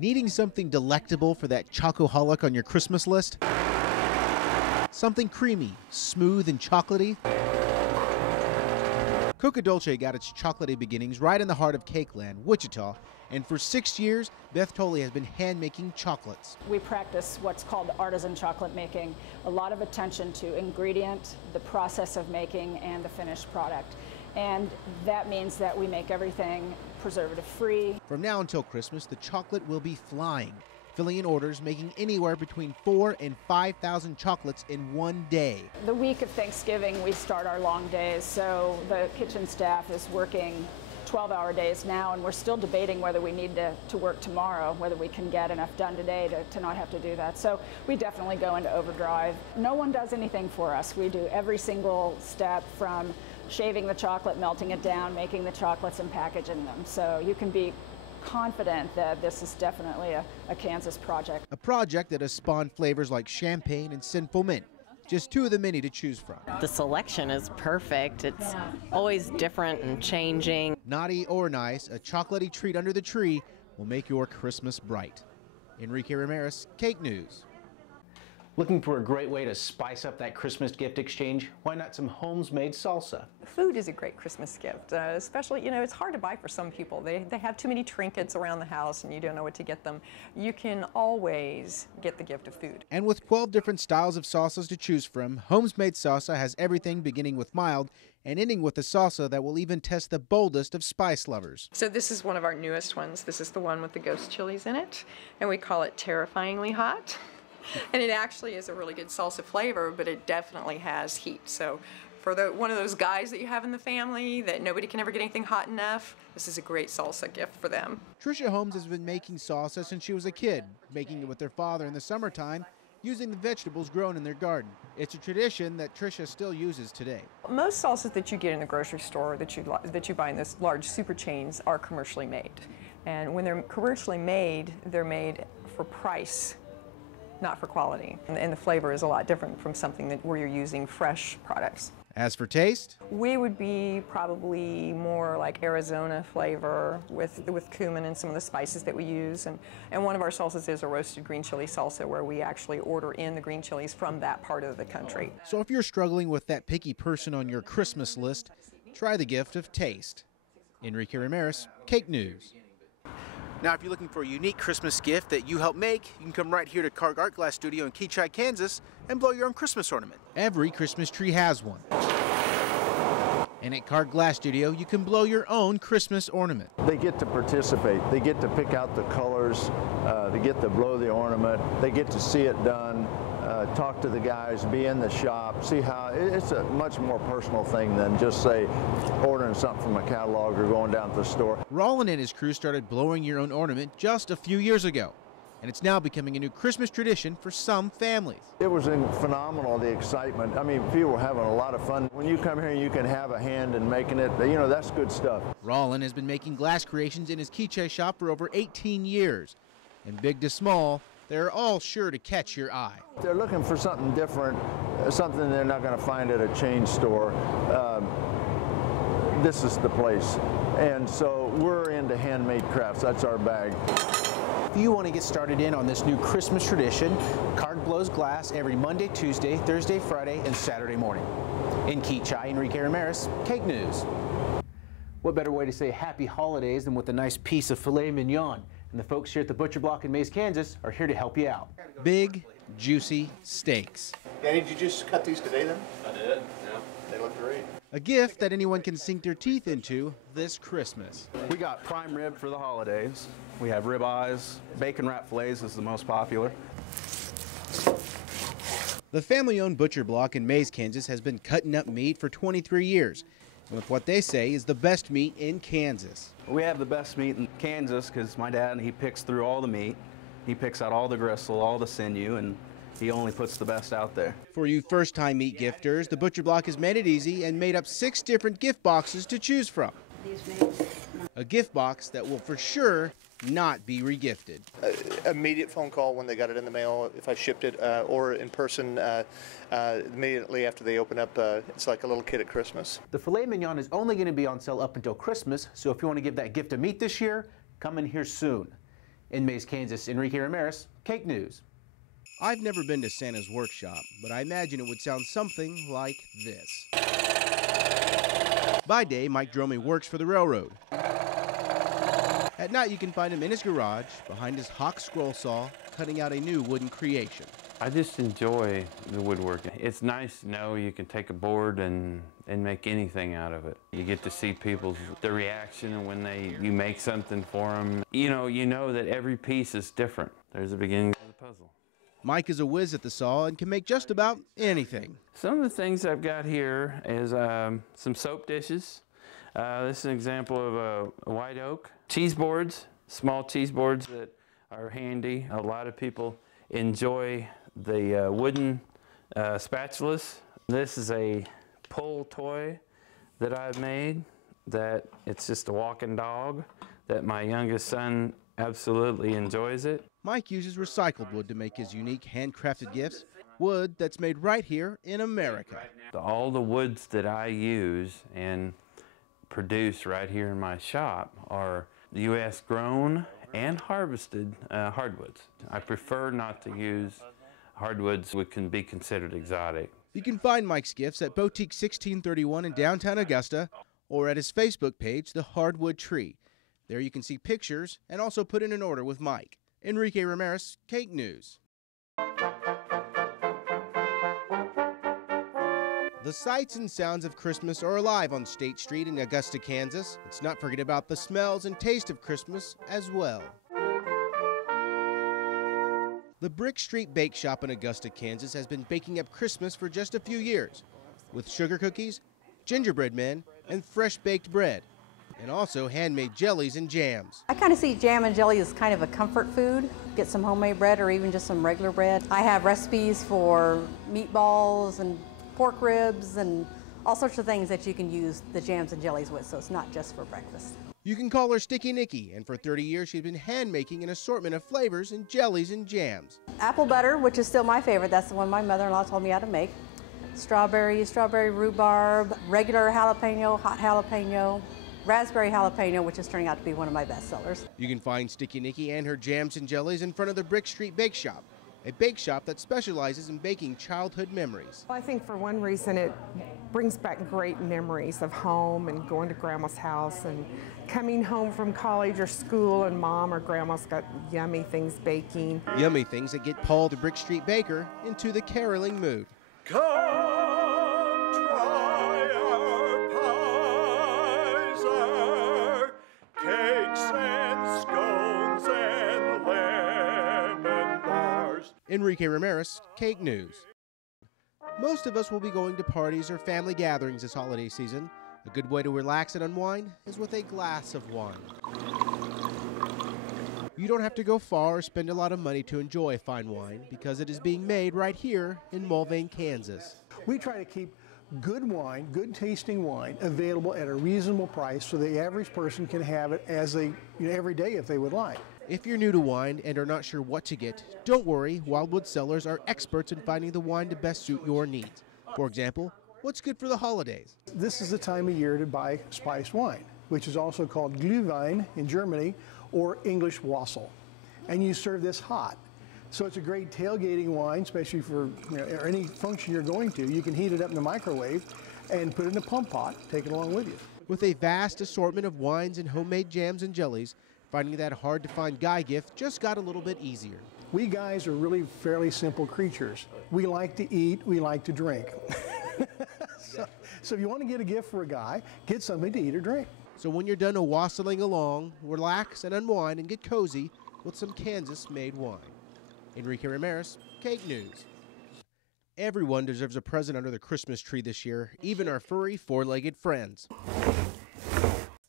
Needing something delectable for that chocoholic on your Christmas list? Something creamy, smooth, and chocolatey? Coca Dolce got its chocolatey beginnings right in the heart of KAKEland, Wichita, and for 6 years, Beth Tolley has been hand-making chocolates. We practice what's called artisan chocolate making, a lot of attention to ingredient, the process of making, and the finished product. And that means that we make everything preservative-free. From now until Christmas, the chocolate will be flying, filling in orders, making anywhere between 4,000 and 5,000 chocolates in one day. The week of Thanksgiving, we start our long days, so the kitchen staff is working 12-hour days now, and we're still debating whether we need to work tomorrow, whether we can get enough done today to not have to do that. So we definitely go into overdrive. No one does anything for us. We do every single step, from shaving the chocolate, melting it down, making the chocolates, and packaging them. So you can be confident that this is definitely a Kansas project. A project that has spawned flavors like champagne and sinful mint, just two of the many to choose from. The selection is perfect. It's always different and changing. Naughty or nice, a chocolatey treat under the tree will make your Christmas bright. Enrique Ramirez, KAKE News. Looking for a great way to spice up that Christmas gift exchange? Why not some Holmes-made salsa? Food is a great Christmas gift, especially, it's hard to buy for some people. They have too many trinkets around the house and you don't know what to get them. You can always get the gift of food. And with 12 different styles of salsas to choose from, Holmes-made salsa has everything beginning with mild and ending with a salsa that will even test the boldest of spice lovers. So this is one of our newest ones. This is the one with the ghost chilies in it, and we call it Terrifyingly Hot. And it actually is a really good salsa flavor, but it definitely has heat. So for one of those guys that you have in the family that nobody can ever get anything hot enough, this is a great salsa gift for them. Tricia Holmes has been making salsa since she was a kid, making it with her father in the summertime, using the vegetables grown in their garden. It's a tradition that Tricia still uses today. Most salsas that you get in the grocery store that you buy in this large super chains are commercially made. And when they're commercially made, they're made for price, not for quality. And the flavor is a lot different from something where you're using fresh products. As for taste? We would be probably more like Arizona flavor with cumin and some of the spices that we use. And one of our salsas is a roasted green chili salsa, where we actually order in the green chilies from that part of the country. So if you're struggling with that picky person on your Christmas list, try the gift of taste. Enrique Ramirez, KAKE News. Now, if you're looking for a unique Christmas gift that you help make, you can come right here to KAKE Art Glass Studio in Keachai, Kansas, and blow your own Christmas ornament. Every Christmas tree has one. And at KAKE Glass Studio, you can blow your own Christmas ornament. They get to participate. They get to pick out the colors. They get to blow the ornament. They get to see it done. Talk to the guys, be in the shop, see how it's a much more personal thing than just, say, ordering something from a catalog or going down to the store. Roland and his crew started blowing your own ornament just a few years ago, and it's now becoming a new Christmas tradition for some families. It was phenomenal, the excitement. I mean, people were having a lot of fun. When you come here and you can have a hand in making it, that's good stuff. Roland has been making glass creations in his Keachai shop for over 18 years, and big to small, they're all sure to catch your eye. They're looking for something different, something they're not going to find at a chain store. This is the place. And so we're into handmade crafts. That's our bag. If you want to get started in on this new Christmas tradition, KAKE blows glass every Monday, Tuesday, Thursday, Friday, and Saturday morning. In Keachai, Enrique Ramirez, KAKE News. What better way to say happy holidays than with a nice piece of filet mignon? And the folks here at the Butcher Block in Mays, Kansas are here to help you out. Big, juicy steaks. Danny, did you just cut these today then? I did, yeah. They look great. A gift that anyone can sink their teeth into this Christmas. We got prime rib for the holidays. We have rib eyes. Bacon wrap fillets is the most popular. The family-owned Butcher Block in Mays, Kansas has been cutting up meat for 23 years. With what they say is the best meat in Kansas. We have the best meat in Kansas because my dad, he picks through all the meat. He picks out all the gristle, all the sinew, and he only puts the best out there. For you first-time meat gifters, the Butcher Block has made it easy and made up 6 different gift boxes to choose from. A gift box that will for sure not be regifted. Immediate phone call when they got it in the mail, if I shipped it, or in person immediately after they open up. It's like a little kid at Christmas. The filet mignon is only going to be on sale up until Christmas, so if you want to give that gift of meat this year, come in here soon. In Mays, Kansas, Enrique Ramirez, KAKE News. I've never been to Santa's workshop, but I imagine it would sound something like this. By day, Mike Dromey works for the railroad. At night, you can find him in his garage, behind his Hawk scroll saw, cutting out a new wooden creation. I just enjoy the woodworking. It's nice to know you can take a board and make anything out of it. You get to see the reaction when you make something for them. You know that every piece is different. There's the beginning of the puzzle. Mike is a whiz at the saw and can make just about anything. Some of the things I've got here is some soap dishes. This is an example of a white oak. Cheese boards, small cheese boards that are handy. A lot of people enjoy the wooden spatulas. This is a pull toy that I've made that it's just a walking dog that my youngest son absolutely enjoys it. Mike uses recycled wood to make his unique handcrafted gifts, wood that's made right here in America. All the woods that I use and produce right here in my shop are U.S. grown and harvested hardwoods. I prefer not to use hardwoods which can be considered exotic. You can find Mike's gifts at Boutique 1631 in downtown Augusta or at his Facebook page, The Hardwood Tree. There you can see pictures and also put in an order with Mike. Enrique Ramirez, KAKE News. The sights and sounds of Christmas are alive on State Street in Augusta, Kansas. Let's not forget about the smells and taste of Christmas as well. The Brick Street Bake Shop in Augusta, Kansas has been baking up Christmas for just a few years with sugar cookies, gingerbread men, and fresh baked bread, and also handmade jellies and jams. I kind of see jam and jelly as kind of a comfort food. Get some homemade bread or even just some regular bread. I have recipes for meatballs and pork ribs and all sorts of things that you can use the jams and jellies with, so it's not just for breakfast. You can call her Sticky Nicky, and for 30 years she's been hand making an assortment of flavors and jellies and jams. Apple butter, which is still my favorite, that's the one my mother-in-law told me how to make. Strawberry rhubarb, regular jalapeno, hot jalapeno, raspberry jalapeno, which is turning out to be one of my best sellers. You can find Sticky Nicky and her jams and jellies in front of the Brick Street Bake Shop, a bake shop that specializes in baking childhood memories. I think for one reason it brings back great memories of home and going to Grandma's house and coming home from college or school and Mom or Grandma's got yummy things baking. Yummy things that get Paul the Brick Street Baker into the caroling mood. Come try our pies, our cakes and scones and lemon bars. Enrique Ramirez, KAKE News. Most of us will be going to parties or family gatherings this holiday season. A good way to relax and unwind is with a glass of wine. You don't have to go far or spend a lot of money to enjoy fine wine because it is being made right here in Mulvane, Kansas. We try to keep good wine, good tasting wine, available at a reasonable price so the average person can have it as every day if they would like. If you're new to wine and are not sure what to get, don't worry, Wildwood Cellars are experts in finding the wine to best suit your needs. For example, what's good for the holidays? This is the time of year to buy spiced wine, which is also called Glühwein in Germany or English Wassail. And you serve this hot. So it's a great tailgating wine, especially for any function you're going to. You can heat it up in the microwave and put it in a pump pot, take it along with you. With a vast assortment of wines and homemade jams and jellies, finding that hard-to-find guy gift just got a little bit easier. We guys are really fairly simple creatures. We like to eat, we like to drink. So if you want to get a gift for a guy, get something to eat or drink. So when you're done wassailing along, relax and unwind and get cozy with some Kansas-made wine. Enrique Ramirez, KAKE News. Everyone deserves a present under the Christmas tree this year, even our furry, four-legged friends.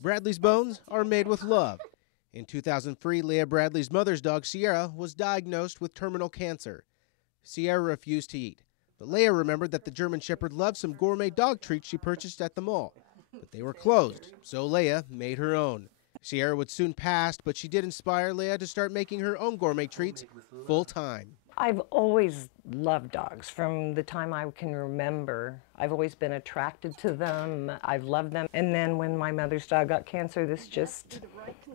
Bradley's bones are made with love. In 2003, Leah Bradley's mother's dog, Sierra, was diagnosed with terminal cancer. Sierra refused to eat, but Leah remembered that the German Shepherd loved some gourmet dog treats she purchased at the mall. But they were closed, so Leah made her own. Sierra would soon pass, but she did inspire Leah to start making her own gourmet treats full-time. I've always loved dogs from the time I can remember. I've always been attracted to them. I've loved them. And then when my mother's dog got cancer, this just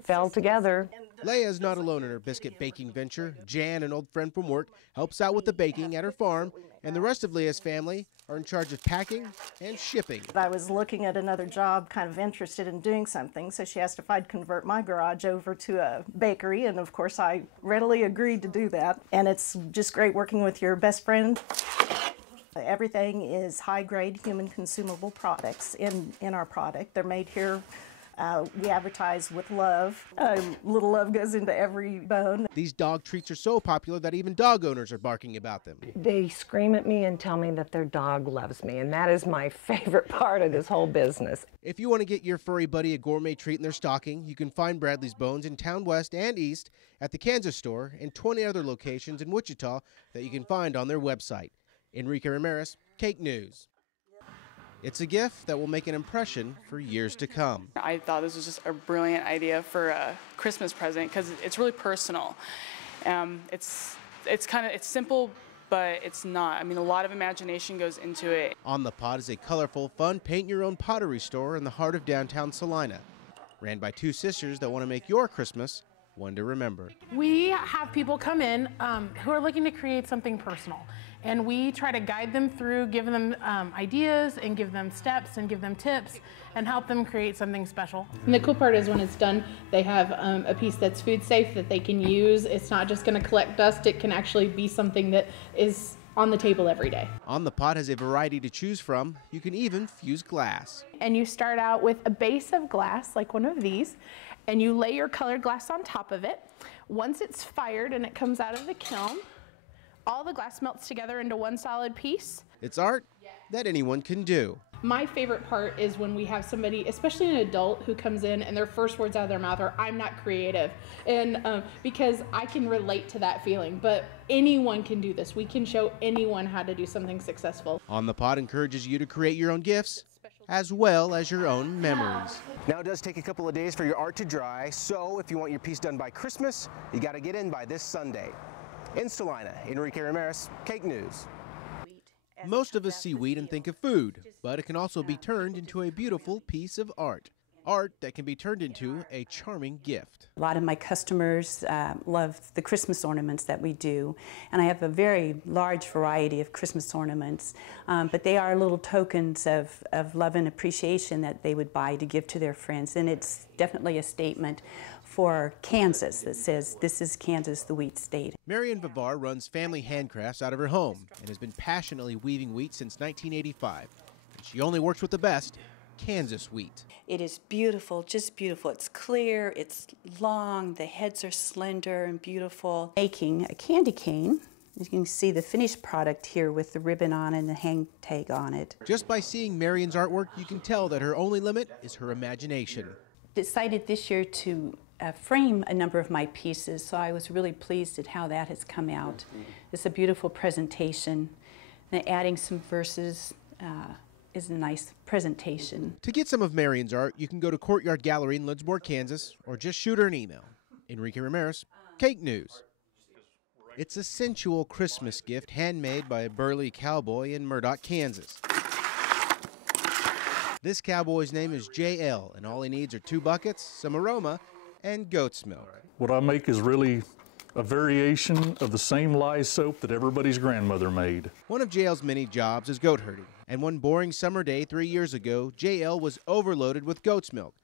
fell together. Leah is not alone in her biscuit baking venture. Jan, an old friend from work, helps out with the baking at her farm, and the rest of Leah's family are in charge of packing and shipping. I was looking at another job, kind of interested in doing something, so she asked if I'd convert my garage over to a bakery, and of course I readily agreed to do that. And it's just great working with your best friend. Everything is high-grade human consumable products in our product. They're made here. We advertise with love. A little love goes into every bone. These dog treats are so popular that even dog owners are barking about them. They scream at me and tell me that their dog loves me, and that is my favorite part of this whole business. If you want to get your furry buddy a gourmet treat in their stocking, you can find Bradley's Bones in Town West and East, at the Kansas store, and 20 other locations in Wichita that you can find on their website. Enrique Ramirez, KAKE News. It's a gift that will make an impression for years to come. I thought this was just a brilliant idea for a Christmas present because it's really personal. It's simple, but it's not. I mean, a lot of imagination goes into it. On the Pot is a colorful, fun, paint-your-own pottery store in the heart of downtown Salina, ran by two sisters that want to make your Christmas one to remember. We have people come in who are looking to create something personal, and we try to guide them through, give them ideas and give them steps and give them tips and help them create something special. And the cool part is when it's done, they have a piece that's food safe that they can use. It's not just going to collect dust, it can actually be something that is on the table every day. On the Pot has a variety to choose from. You can even fuse glass. And you start out with a base of glass like one of these, and you lay your colored glass on top of it. Once it's fired and it comes out of the kiln, all the glass melts together into one solid piece. It's art that anyone can do. My favorite part is when we have somebody, especially an adult, who comes in and their first words out of their mouth are, "I'm not creative." And because I can relate to that feeling, but anyone can do this. We can show anyone how to do something successful. On the Pot encourages you to create your own gifts as well as your own memories. Now, it does take a couple of days for your art to dry, so if you want your piece done by Christmas, you got to get in by this Sunday. In Salina, Enrique Ramirez, KAKE News. Most of us see wheat and think of food, but it can also be turned into a beautiful piece of art. Art that can be turned into a charming gift. A lot of my customers love the Christmas ornaments that we do, and I have a very large variety of Christmas ornaments, but they are little tokens of love and appreciation that they would buy to give to their friends, and it's definitely a statement for Kansas that says, "This is Kansas, the wheat state." Marion Vivar runs family handcrafts out of her home and has been passionately weaving wheat since 1985. And she only works with the best Kansas wheat. It is beautiful, just beautiful. It's clear, it's long, the heads are slender and beautiful. Making a candy cane. You can see the finished product here with the ribbon on and the hang tag on it. Just by seeing Marion's artwork, you can tell that her only limit is her imagination. Decided this year to frame a number of my pieces, so I was really pleased at how that has come out. It's a beautiful presentation. And adding some verses is a nice presentation. To get some of Marion's art, you can go to Courtyard Gallery in Lidsmore, Kansas, or just shoot her an email. Enrique Ramirez, KAKE News. It's a sensual Christmas gift handmade by a burly cowboy in Murdock, Kansas. This cowboy's name is JL, and all he needs are 2 buckets, some aroma, and goat's milk. What I make is really a variation of the same lye soap that everybody's grandmother made. One of JL's many jobs is goat herding, and one boring summer day 3 years ago, JL was overloaded with goat's milk.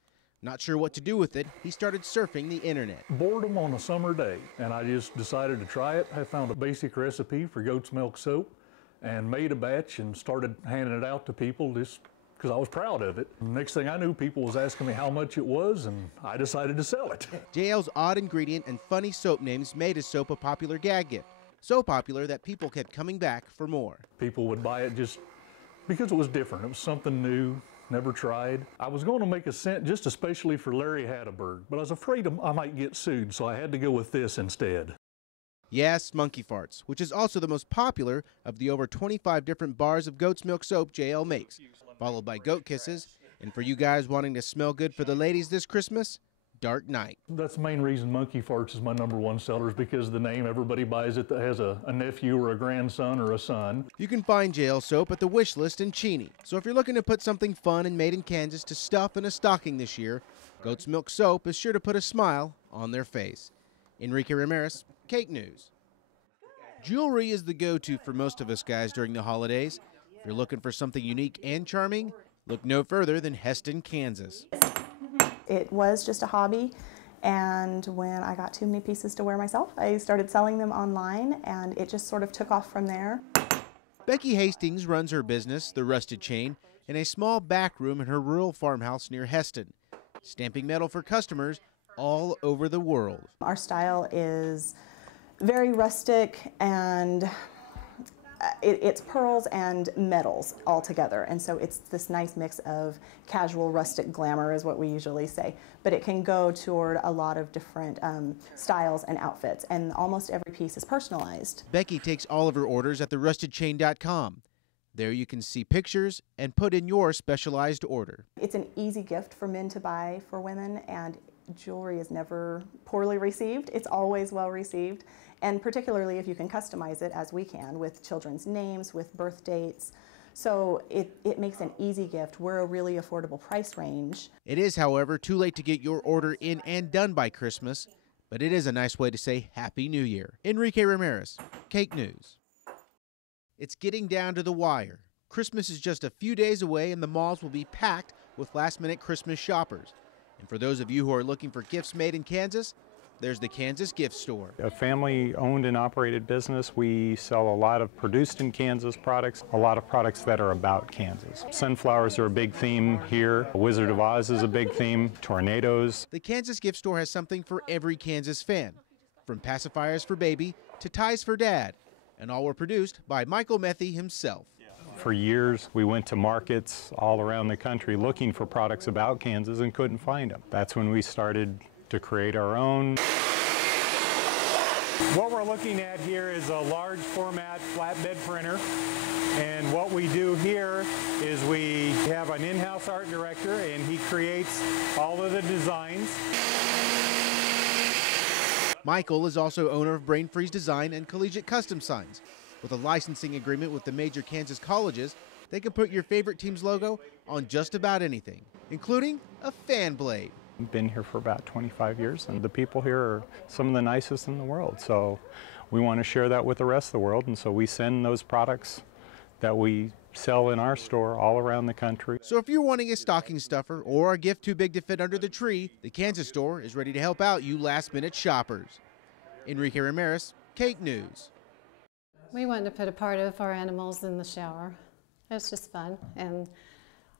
Not sure what to do with it, he started surfing the internet. Boredom on a summer day, and I just decided to try it. I found a basic recipe for goat's milk soap and made a batch and started handing it out to people just because I was proud of it. Next thing I knew, people was asking me how much it was, and I decided to sell it. JL's odd ingredient and funny soap names made his soap a popular gag gift. So popular that people kept coming back for more. People would buy it just because it was different. It was something new, never tried. I was going to make a scent just especially for Larry Haddaberg, but I was afraid I might get sued, so I had to go with this instead. Yes, Monkey Farts, which is also the most popular of the over 25 different bars of goat's milk soap JL makes, followed by Goat Kisses, and for you guys wanting to smell good for the ladies this Christmas, dark night. That's the main reason Monkey Farts is my #1 seller, is because of the name. Everybody buys it that has a nephew or a grandson or a son. You can find jail soap at the wish list in Cheney. So if you're looking to put something fun and made in Kansas to stuff in a stocking this year, Goat's Milk Soap is sure to put a smile on their face. Enrique Ramirez, KAKE News. Jewelry is the go-to for most of us guys during the holidays. If you're looking for something unique and charming, look no further than Heston, Kansas. It was just a hobby, and when I got too many pieces to wear myself, I started selling them online, and it just sort of took off from there. Becky Hastings runs her business, The Rusted Chain, in a small back room in her rural farmhouse near Heston, stamping metal for customers all over the world. Our style is very rustic, and it's pearls and metals all together, and so it's this nice mix of casual rustic glamour is what we usually say, but it can go toward a lot of different styles and outfits, and almost every piece is personalized. Becky takes all of her orders at therustedchain.com. There you can see pictures and put in your specialized order. It's an easy gift for men to buy for women, and jewelry is never poorly received. It's always well received, and particularly if you can customize it, as we can, with children's names, with birth dates. So it makes an easy gift. We're a really affordable price range. It is, however, too late to get your order in and done by Christmas, but it is a nice way to say Happy New Year. Enrique Ramirez, KAKE News. It's getting down to the wire. Christmas is just a few days away, and the malls will be packed with last-minute Christmas shoppers. And for those of you who are looking for gifts made in Kansas, there's the Kansas Gift Store. A family-owned and operated business. We sell a lot of produced in Kansas products, a lot of products that are about Kansas. Sunflowers are a big theme here. Wizard of Oz is a big theme. Tornadoes. The Kansas Gift Store has something for every Kansas fan, from pacifiers for baby to ties for dad, and all were produced by Michael Methy himself. For years, we went to markets all around the country looking for products about Kansas and couldn't find them. That's when we started to create our own. What we're looking at here is a large format flatbed printer, and what we do here is we have an in-house art director, and he creates all of the designs. Michael is also owner of Brain Freeze Design and Collegiate Custom Signs. With a licensing agreement with the major Kansas colleges, they can put your favorite team's logo on just about anything, including a fan blade. I've been here for about 25 years, and the people here are some of the nicest in the world. So we want to share that with the rest of the world, and so we send those products that we sell in our store all around the country. So if you're wanting a stocking stuffer or a gift too big to fit under the tree, the Kansas Store is ready to help out you last-minute shoppers. Enrique Ramirez, KAKE News. We wanted to put a part of our animals in the shower. It was just fun, and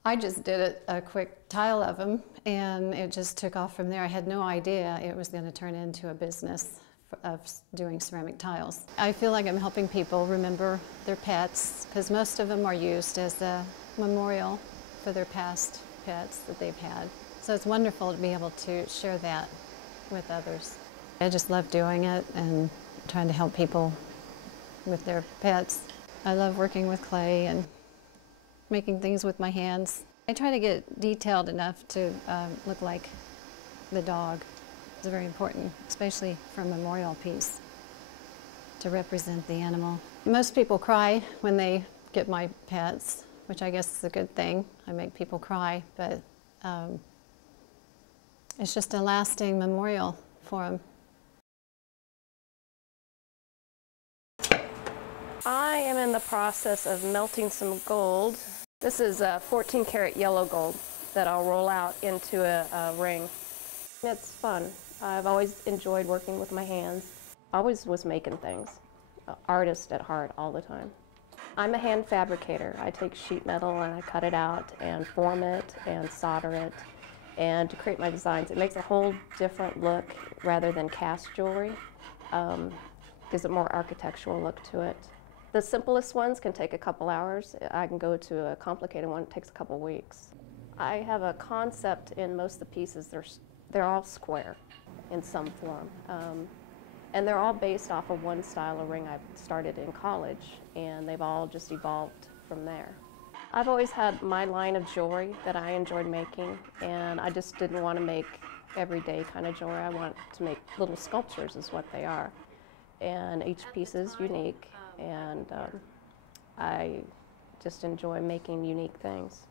I just did a quick tile of them, and it just took off from there. I had no idea it was going to turn into a business of doing ceramic tiles. I feel like I'm helping people remember their pets, because most of them are used as a memorial for their past pets that they've had. So it's wonderful to be able to share that with others. I just love doing it and trying to help people with their pets. I love working with clay and making things with my hands. I try to get detailed enough to look like the dog. It's very important, especially for a memorial piece, to represent the animal. Most people cry when they get my pets, which I guess is a good thing. I make people cry, but it's just a lasting memorial for them. I am in the process of melting some gold. This is a 14 karat yellow gold that I'll roll out into a ring. It's fun. I've always enjoyed working with my hands. Always was making things. Artist at heart all the time. I'm a hand fabricator. I take sheet metal and I cut it out and form it and solder it. And to create my designs, it makes a whole different look rather than cast jewelry. Gives a more architectural look to it. The simplest ones can take a couple hours. I can go to a complicated one, it takes a couple weeks. I have a concept in most of the pieces. They're all square in some form. And they're all based off of one style of ring I started in college, and they've all just evolved from there. I've always had my line of jewelry that I enjoyed making, and I just didn't want to make everyday kind of joy. I want to make little sculptures is what they are. And each piece is unique, and I just enjoy making unique things.